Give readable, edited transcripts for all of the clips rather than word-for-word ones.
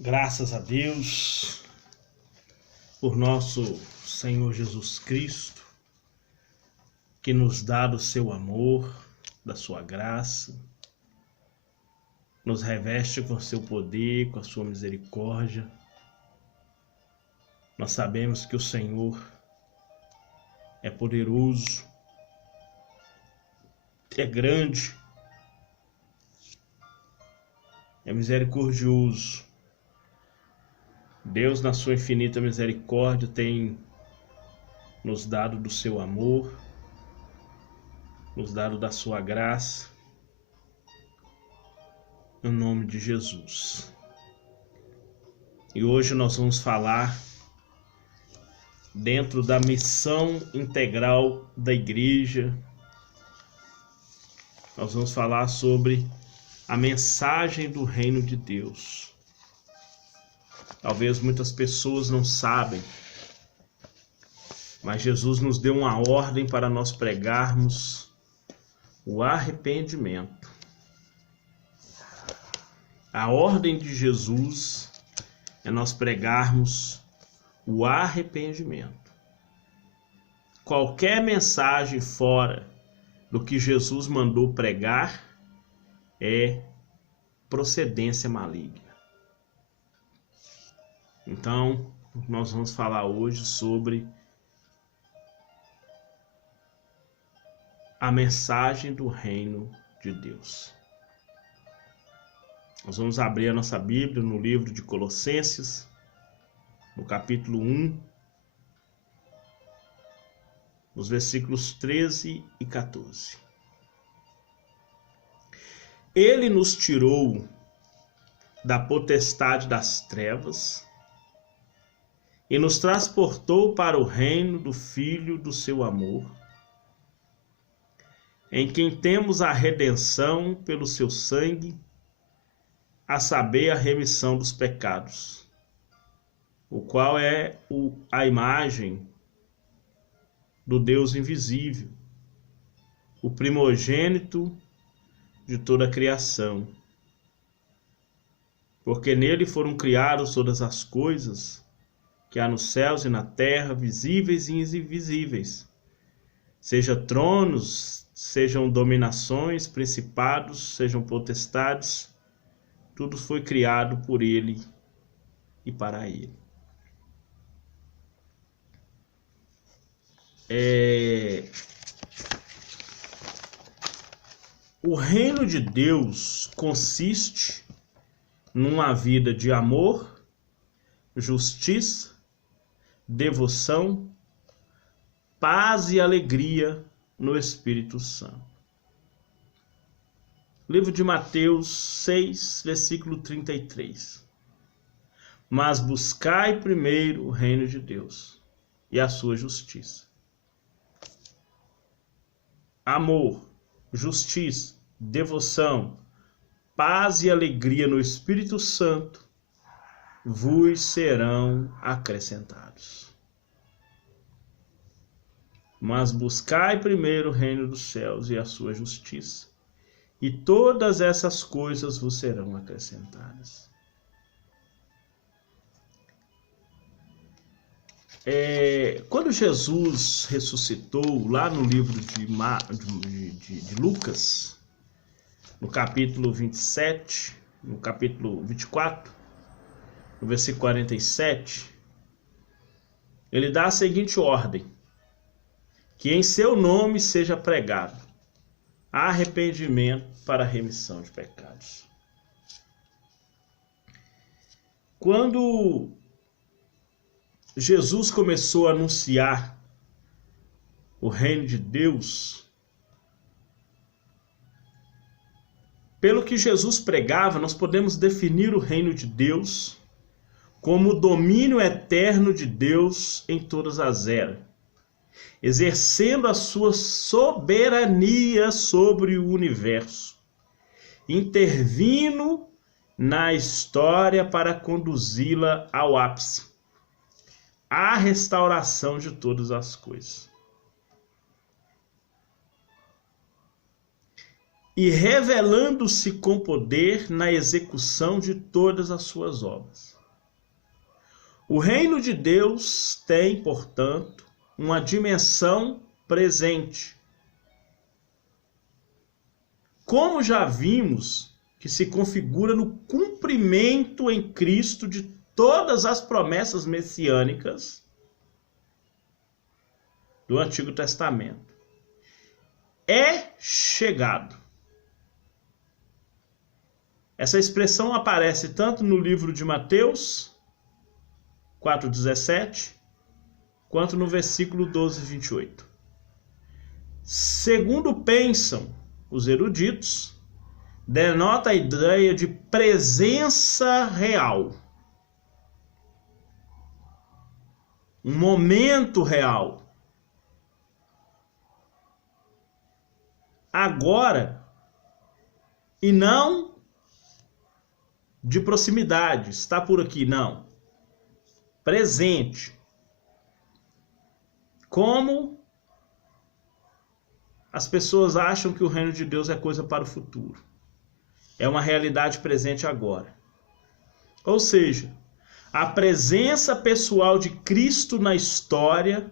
Graças a Deus por nosso Senhor Jesus Cristo, que nos dá do seu amor, da sua graça, nos reveste com seu poder, com a sua misericórdia. Nós sabemos que o Senhor é poderoso, é grande, é misericordioso. Deus, na sua infinita misericórdia, tem nos dado do seu amor, nos dado da sua graça, no nome de Jesus. E hoje nós vamos falar dentro da missão integral da igreja. Nós vamos falar sobre a mensagem do reino de Deus. Talvez muitas pessoas não sabem, mas Jesus nos deu uma ordem para nós pregarmos o arrependimento. A ordem de Jesus é nós pregarmos o arrependimento. Qualquer mensagem fora do que Jesus mandou pregar é procedência maligna. Então, nós vamos falar hoje sobre a mensagem do reino de Deus. Nós vamos abrir a nossa Bíblia no livro de Colossenses, no capítulo 1, nos versículos 13 e 14. Ele nos tirou da potestade das trevas e nos transportou para o reino do Filho do seu amor, em quem temos a redenção pelo seu sangue, a saber, a remissão dos pecados, o qual é a imagem do Deus invisível, o primogênito de toda a criação. Porque nele foram criadas todas as coisas que há nos céus e na terra, visíveis e invisíveis, seja tronos, sejam dominações, principados, sejam potestades, tudo foi criado por ele e para ele. O reino de Deus consiste numa vida de amor, justiça, devoção, paz e alegria no Espírito Santo. Livro de Mateus 6, versículo 33. Mas buscai primeiro o reino de Deus e a sua justiça. Amor, justiça, devoção, paz e alegria no Espírito Santo vos serão acrescentados. Mas buscai primeiro o reino dos céus e a sua justiça, e todas essas coisas vos serão acrescentadas. Quando Jesus ressuscitou, lá no livro de Lucas, no capítulo 27, no capítulo 24, no versículo 47, ele dá a seguinte ordem: que em seu nome seja pregado arrependimento para a remissão de pecados. Quando Jesus começou a anunciar o reino de Deus, pelo que Jesus pregava, nós podemos definir o reino de Deus como o domínio eterno de Deus em todas as eras, exercendo a sua soberania sobre o universo, intervindo na história para conduzi-la ao ápice, a restauração de todas as coisas. e revelando-se com poder na execução de todas as suas obras. O reino de Deus tem, portanto, uma dimensão presente. Como já vimos, que se configura no cumprimento em Cristo de todas as promessas messiânicas do Antigo Testamento. É chegado. Essa expressão aparece tanto no livro de Mateus 4,17, quanto no versículo 12:28. Segundo pensam os eruditos, denota a ideia de presença real, um momento real. Agora, e não de proximidade, está por aqui, não. Presente. Como as pessoas acham que o reino de Deus é coisa para o futuro. É uma realidade presente agora. Ou seja, a presença pessoal de Cristo na história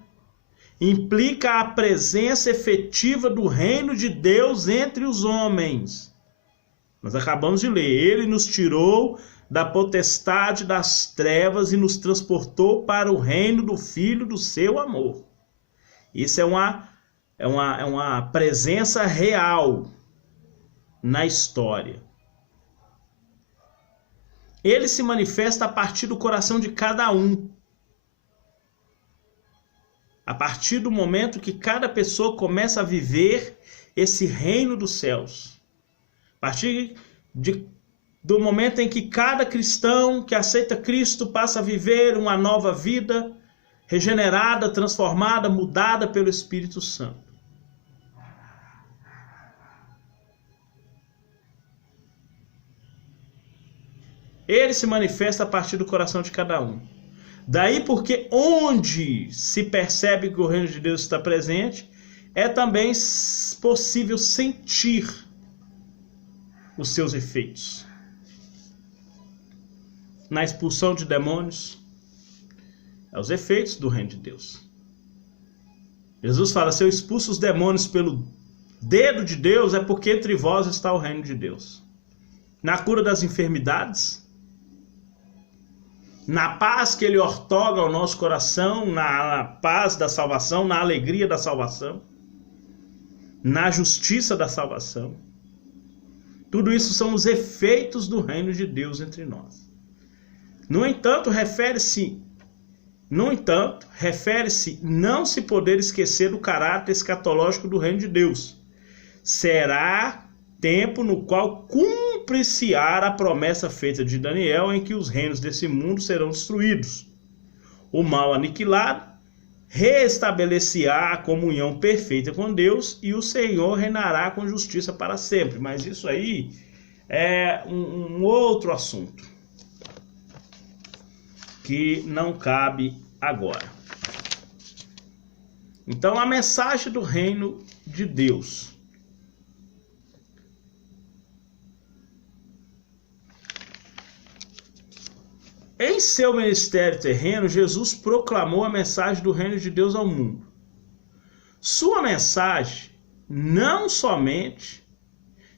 implica a presença efetiva do reino de Deus entre os homens. Nós acabamos de ler. Ele nos tirou da potestade das trevas e nos transportou para o reino do Filho do seu amor. Isso é uma presença real na história. Ele se manifesta a partir do coração de cada um. A partir do momento que cada pessoa começa a viver esse reino dos céus. A partir do momento em que cada cristão que aceita Cristo passa a viver uma nova vida, regenerada, transformada, mudada pelo Espírito Santo. Ele se manifesta a partir do coração de cada um. Daí porque onde se percebe que o reino de Deus está presente, é também possível sentir os seus efeitos. Na expulsão de demônios, os efeitos do reino de Deus. Jesus fala, se eu expulso os demônios pelo dedo de Deus, é porque entre vós está o reino de Deus. Na cura das enfermidades, na paz que ele outorga ao nosso coração, na paz da salvação, na alegria da salvação, na justiça da salvação. Tudo isso são os efeitos do reino de Deus entre nós. No entanto, refere-se não se poder esquecer do caráter escatológico do reino de Deus. Será tempo no qual cumprir-se-á a promessa feita de Daniel, em que os reinos desse mundo serão destruídos. O mal aniquilado reestabelecerá a comunhão perfeita com Deus e o Senhor reinará com justiça para sempre. Mas isso aí é um outro assunto que não cabe agora. Então, a mensagem do reino de Deus. Em seu ministério terreno, Jesus proclamou a mensagem do reino de Deus ao mundo. Sua mensagem não somente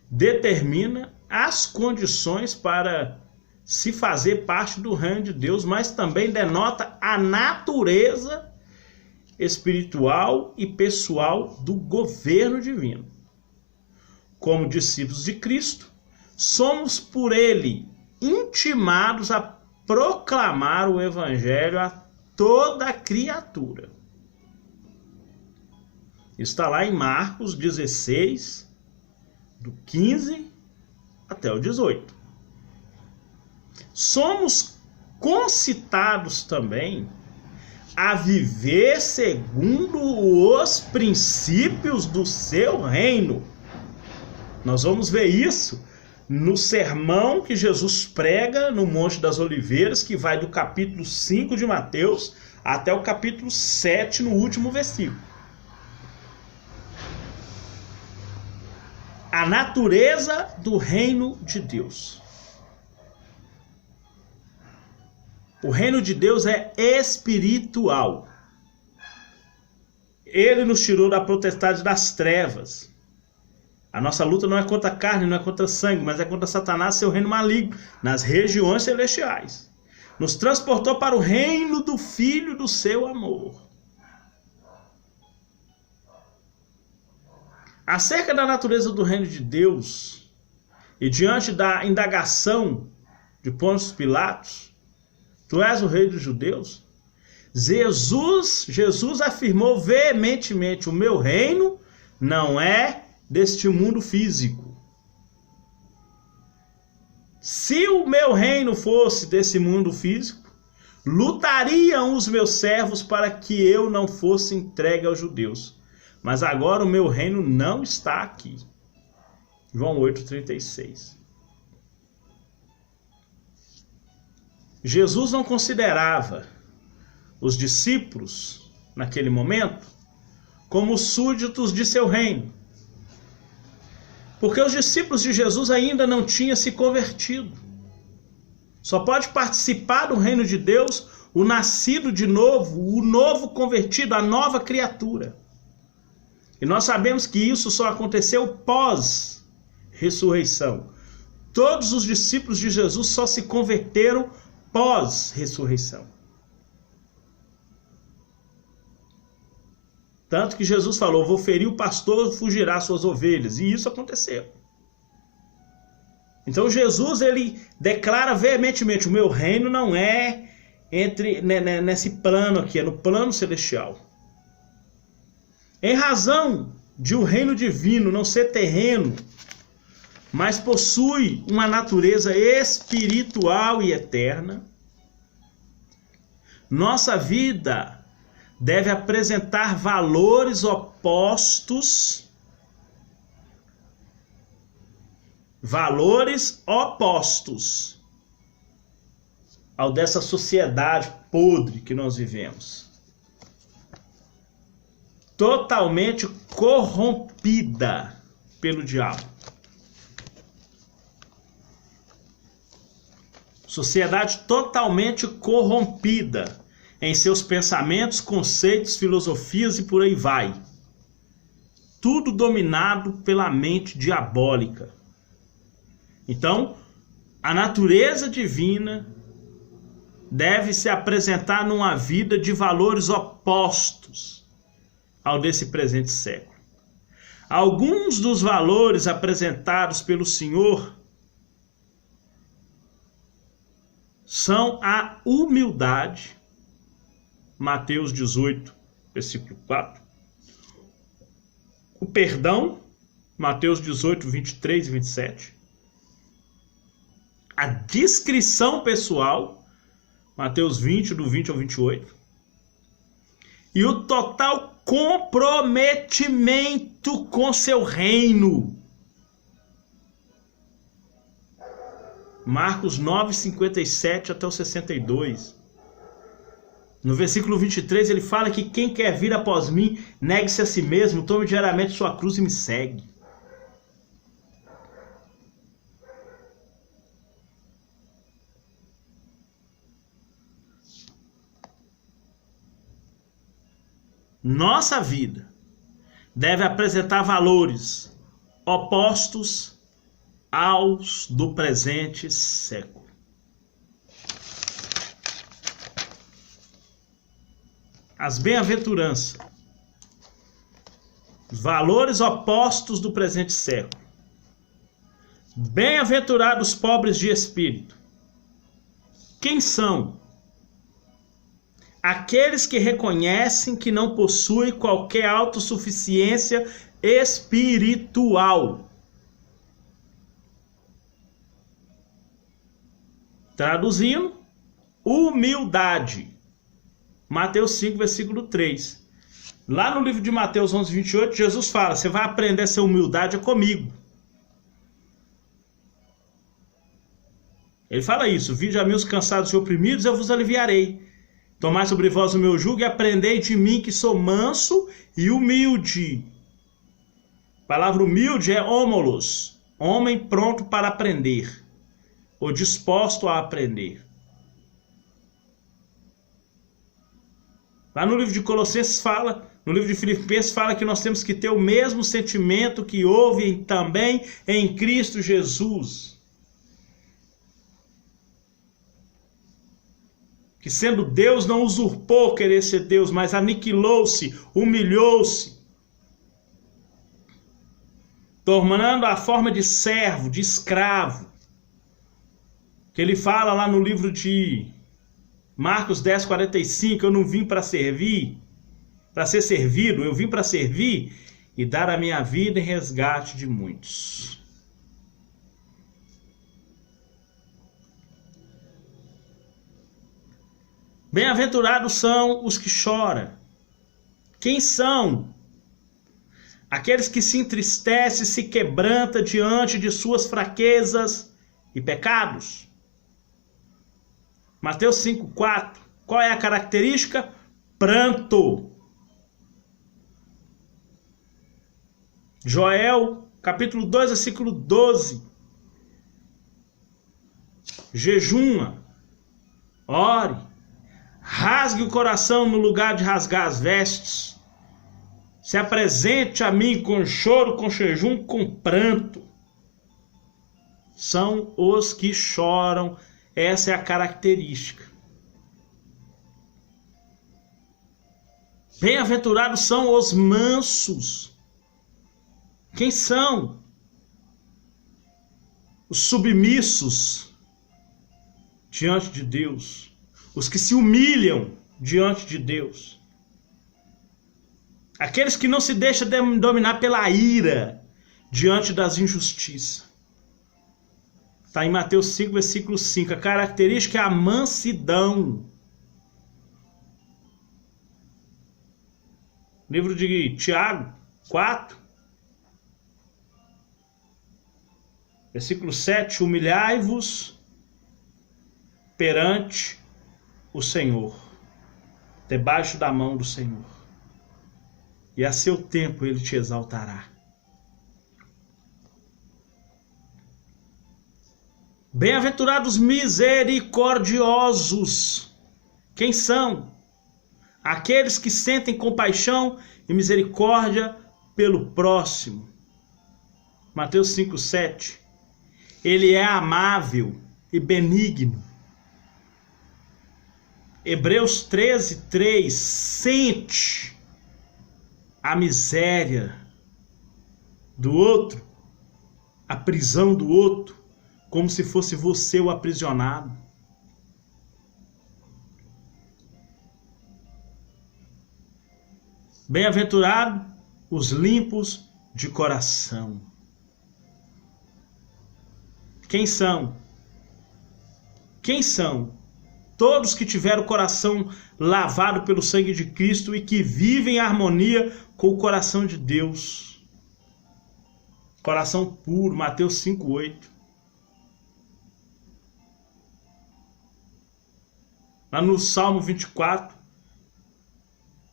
determina as condições para se fazer parte do reino de Deus, mas também denota a natureza espiritual e pessoal do governo divino. Como discípulos de Cristo, somos por ele intimados a proclamar o evangelho a toda criatura. Está lá em Marcos 16, do 15 até o 18. Somos concitados também a viver segundo os princípios do seu reino. Nós vamos ver isso no sermão que Jesus prega no Monte das Oliveiras, que vai do capítulo 5 de Mateus até o capítulo 7, no último versículo. a natureza do reino de Deus. O reino de Deus é espiritual. Ele nos tirou da potestade das trevas. A nossa luta não é contra a carne, não é contra sangue, mas é contra Satanás e seu reino maligno, nas regiões celestiais. Nos transportou para o reino do Filho do seu amor. Acerca da natureza do reino de Deus, e diante da indagação de Pôncio Pilatos, tu és o rei dos judeus? Jesus afirmou veementemente, o meu reino não é deste mundo físico. Se o meu reino fosse desse mundo físico, lutariam os meus servos para que eu não fosse entregue aos judeus. Mas agora o meu reino não está aqui. João 8,36. Jesus não considerava os discípulos, naquele momento, como súditos de seu reino. Porque os discípulos de Jesus ainda não tinham se convertido. Só pode participar do reino de Deus o nascido de novo, o novo convertido, a nova criatura. E nós sabemos que isso só aconteceu pós-ressurreição. Todos os discípulos de Jesus só se converteram pós-ressurreição. Tanto que Jesus falou, vou ferir o pastor, fugirá suas ovelhas. E isso aconteceu. Então Jesus, ele declara veementemente, o meu reino não é nesse plano aqui, é no plano celestial. Em razão de o reino divino não ser terreno, mas possui uma natureza espiritual e eterna, nossa vida deve apresentar valores opostos ao dessa sociedade podre que nós vivemos. Totalmente corrompida pelo diabo. Sociedade totalmente corrompida em seus pensamentos, conceitos, filosofias e por aí vai. Tudo dominado pela mente diabólica. Então, a natureza divina deve se apresentar numa vida de valores opostos ao desse presente século. Alguns dos valores apresentados pelo Senhor são a humildade, Mateus 18, versículo 4. O perdão, Mateus 18, 23 e 27. A discrição pessoal, Mateus 20, do 20 ao 28. E o total comprometimento com seu reino. Marcos 9, 57 até o 62. No versículo 23 ele fala que quem quer vir após mim, negue-se a si mesmo, tome diariamente sua cruz e me segue. Nossa vida deve apresentar valores opostos aos do presente século. As bem-aventuranças, valores opostos do presente século. Bem-aventurados pobres de espírito. Quem são? Aqueles que reconhecem que não possuem qualquer autossuficiência espiritual. Traduzindo, humildade. Mateus 5, versículo 3. Lá no livro de Mateus 11, 28, Jesus fala, você vai aprender essa humildade comigo. Ele fala isso, vinde a mim os cansados e oprimidos, eu vos aliviarei. Tomai sobre vós o meu jugo e aprendei de mim que sou manso e humilde, palavra humilde é homolos, homem pronto para aprender, ou disposto a aprender. Lá no livro de Colossenses fala, no livro de Filipenses fala que nós temos que ter o mesmo sentimento que houve também em Cristo Jesus. Que sendo Deus não usurpou querer ser Deus, mas aniquilou-se, humilhou-se, tornando a forma de servo, de escravo. Que ele fala lá no livro de Marcos 10:45, eu não vim para servir, para ser servido, eu vim para servir e dar a minha vida em resgate de muitos. Bem-aventurados são os que choram. Quem são? Aqueles que se entristecem e se quebrantam diante de suas fraquezas e pecados. Mateus 5:4. Qual é a característica? Pranto. Joel, capítulo 2, versículo 12. Jejuma, ore, rasgue o coração no lugar de rasgar as vestes. Se apresente a mim com choro, com jejum, com pranto. São os que choram. Essa é a característica. Bem-aventurados são os mansos. Quem são? Os submissos diante de Deus. Os que se humilham diante de Deus. Aqueles que não se deixam dominar pela ira diante das injustiças. Está em Mateus 5, versículo 5. A característica é a mansidão. Livro de Tiago 4, versículo 7. Humilhai-vos perante o Senhor, debaixo da mão do Senhor, e a seu tempo ele te exaltará. Bem-aventurados misericordiosos. Quem são? Aqueles que sentem compaixão e misericórdia pelo próximo. Mateus 5:7. Ele é amável e benigno. Hebreus 13:3. Sente a miséria do outro, a prisão do outro, como se fosse você o aprisionado. Bem-aventurado os limpos de coração. Quem são? Quem são? Todos que tiveram o coração lavado pelo sangue de Cristo e que vivem em harmonia com o coração de Deus. Coração puro, Mateus 5:8. Lá no Salmo 24,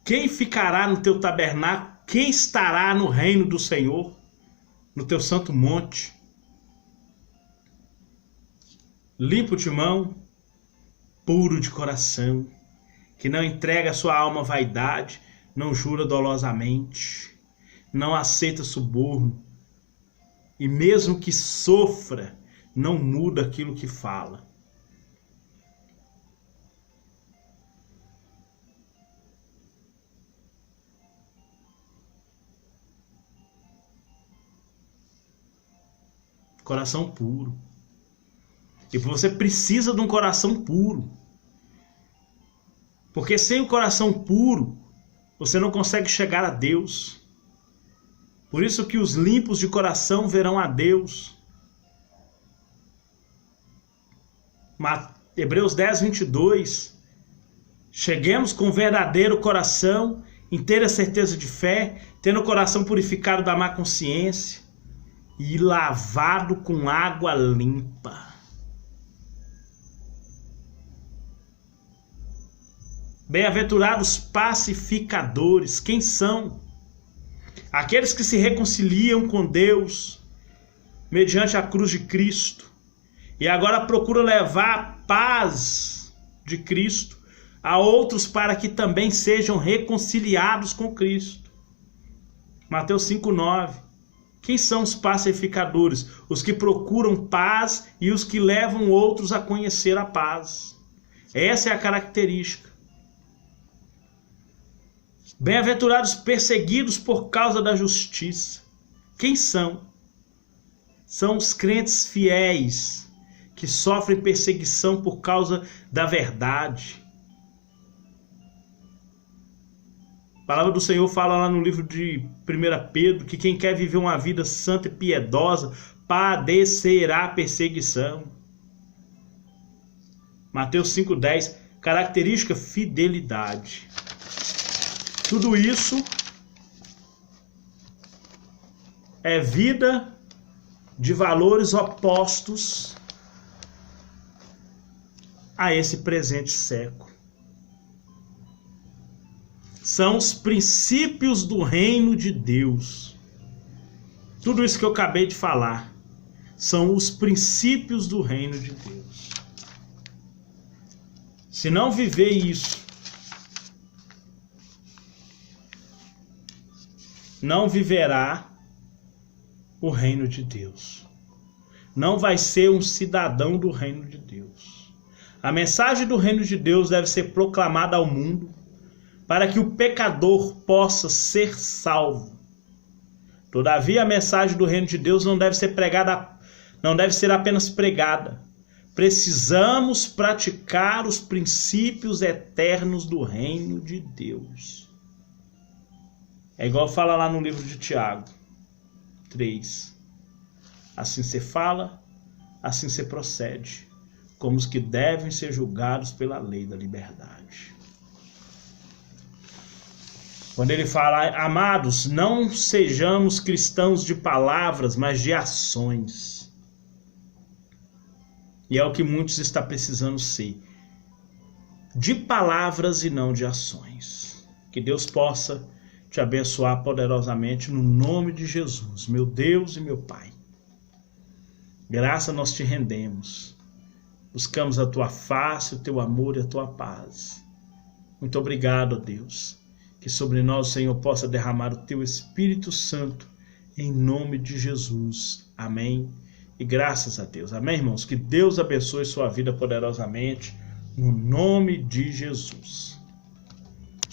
quem ficará no teu tabernáculo? Quem estará no reino do Senhor? No teu santo monte? Limpo de mão, puro de coração, que não entrega a sua alma à vaidade, não jura dolosamente, não aceita suborno, e mesmo que sofra, não muda aquilo que fala. Coração puro. E você precisa de um coração puro. Porque sem o coração puro, você não consegue chegar a Deus. Por isso que os limpos de coração verão a Deus. Hebreus 10:22. Cheguemos com verdadeiro coração, inteira certeza de fé, tendo o coração purificado da má consciência e lavado com água limpa. Bem-aventurados pacificadores. Quem são? Aqueles que se reconciliam com Deus mediante a cruz de Cristo e agora procuram levar a paz de Cristo a outros para que também sejam reconciliados com Cristo. Mateus 5,9. Quem são os pacificadores? Os que procuram paz e os que levam outros a conhecer a paz. Essa é a característica. Bem-aventurados perseguidos por causa da justiça. Quem são? São os crentes fiéis que sofrem perseguição por causa da verdade. A palavra do Senhor fala lá no livro de 1 Pedro que quem quer viver uma vida santa e piedosa padecerá perseguição. Mateus 5,10, característica fidelidade. Tudo isso é vida de valores opostos a esse presente século. São os princípios do reino de Deus. Tudo isso que eu acabei de falar são os princípios do reino de Deus. Se não viver isso, não viverá o reino de Deus. Não vai ser um cidadão do reino de Deus. A mensagem do reino de Deus deve ser proclamada ao mundo para que o pecador possa ser salvo. Todavia, a mensagem do reino de Deus não deve ser pregada, não deve ser apenas pregada. Precisamos praticar os princípios eternos do reino de Deus. É igual fala lá no livro de Tiago 3. Assim se fala, assim se procede, como os que devem ser julgados pela lei da liberdade. Quando ele fala, amados, não sejamos cristãos de palavras, mas de ações. E é o que muitos estão precisando ser. De palavras e não de ações. Que Deus possa te abençoar poderosamente no nome de Jesus, meu Deus e meu Pai. Graça nós te rendemos. Buscamos a tua face, o teu amor e a tua paz. Muito obrigado, ó Deus. Que sobre nós o Senhor possa derramar o teu Espírito Santo em nome de Jesus. Amém. E graças a Deus. Amém, irmãos? Que Deus abençoe sua vida poderosamente no nome de Jesus.